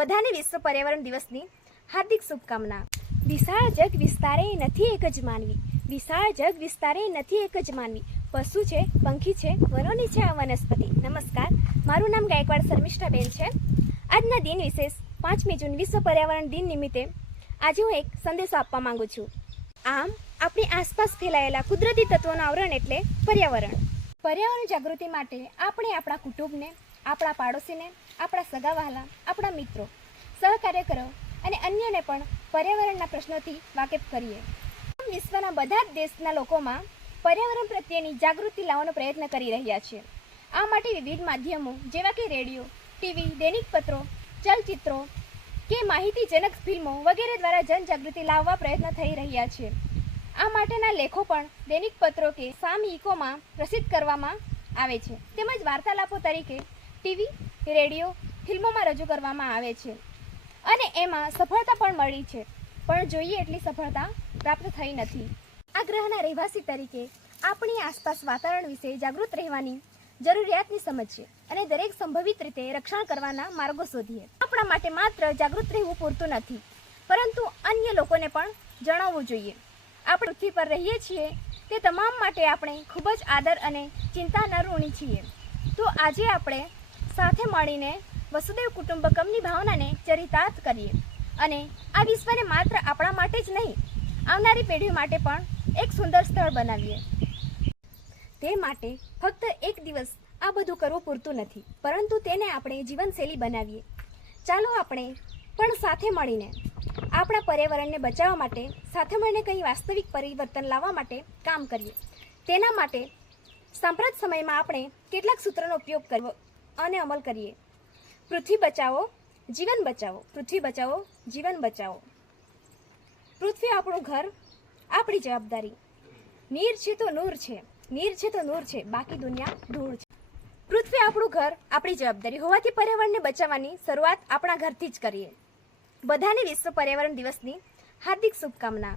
બધાને વિશ્વ પર્યાવરણ દિવસની હાર્દિક શુભકામના. વિશાળ જગ વિસ્તારે નથી એક જ માનવી. વિશાળ જગ વિસ્તારે નથી એક જ માનવી. પશુ છે, પંખી છે, વનોની છે આ વનસ્પતિ. નમસ્કાર, મારું નામ ગાયકવાડ શર્મિષ્ઠાબેન છે. આજના દિન વિશેષ પાંચમી જૂન વિશ્વ પર્યાવરણ દિન નિમિત્તે આજે હું એક સંદેશો આપવા માંગુ છું. આમ, આપણી આસપાસ ફેલાયેલા કુદરતી તત્વોનું આવરણ એટલે પર્યાવરણ. પર્યાવરણ જાગૃતિ માટે આપણે આપણા કુટુંબને આપણા પાડોશીને, આપણા સગાવહાલા આપણા મિત્રો. સહકાર્યકરો અને અન્યને પણ પર્યાવરણના પ્રશ્નોથી વાકેફ કરીએ. વિશ્વના બધા જ દેશના લોકોમાં પર્યાવરણ પ્રત્યેની જાગૃતિ લાવવાનો પ્રયત્ન કરી રહ્યા છે. આ માટે વિવિધ માધ્યમો, જેવા કે રેડિયો, ટીવી, દૈનિક પત્રો, ચલચિત્રો કે માહિતીજનક ફિલ્મો વગેરે દ્વારા જનજાગૃતિ લાવવા પ્રયત્ન થઈ રહ્યા છે. આ માટેના લેખો પણ દૈનિક પત્રો કે સામયિકોમાં પ્રસિદ્ધ કરવામાં આવે છે. તેમજ વાર્તાલાપો તરીકે ટીવી, રેડિયો, ફિલ્મોમાં રજૂ કરવામાં આવે છે. અને એમાં સફળતા પણ મળી છે. પણ જોઈએ એટલી સફળતા પ્રાપ્ત થઈ નથી. આ ગ્રહના રહેવાસી તરીકે આપણી આસપાસ વાતાવરણ વિશે જાગૃત રહેવાની જરૂરિયાતની સમજીએ અને દરેક સંભવિત રીતે રક્ષણ કરવાના માર્ગો શોધીએ. આપણા માટે માત્ર જાગૃત રહેવું પૂરતું નથી, પરંતુ અન્ય લોકોને પણ જણાવવું જોઈએ. આપણે પૃથ્વી પર રહીએ છીએ તે તમામ માટે આપણે ખૂબ જ આદર અને ચિંતાના ઋણી છીએ. તો આજે આપણે સાથે મળીને વસુદેવ કુટુંબકમની ભાવનાને ચરિતાર્થ કરીએ. અને આ વિશ્વને માત્ર આપણા માટે જ નહીં, આવનારી પેઢી માટે પણ એક સુંદર સ્થળ બનાવીએ. તે માટે ફક્ત એક દિવસ આ બધું કરવું પૂરતું નથી, પરંતુ તેને આપણે જીવનશૈલી બનાવીએ. ચાલો આપણે પણ સાથે મળીને આપણા પર્યાવરણને બચાવવા માટે, સાથે મળીને કંઈ વાસ્તવિક પરિવર્તન લાવવા માટે કામ કરીએ. તેના માટે સાંપ્રત સમયમાં આપણે કેટલાક સૂત્રોનો ઉપયોગ કરવો અને અમલ કરીએ. પૃથ્વી બચાવો, જીવન બચાવો. પૃથ્વી બચાવો, જીવન બચાવો. પૃથ્વી આપણું ઘર, આપણી જવાબદારી. નીર છે તો નૂર છે. નીર છે તો નૂર છે. બાકી દુનિયા ધૂળ છે. પૃથ્વી આપણું ઘર, આપણી જવાબદારી. હોવાથી પર્યાવરણને બચાવવાની શરૂઆત આપણા ઘરથી જ કરીએ. બધાને વિશ્વ પર્યાવરણ દિવસની હાર્દિક શુભકામના.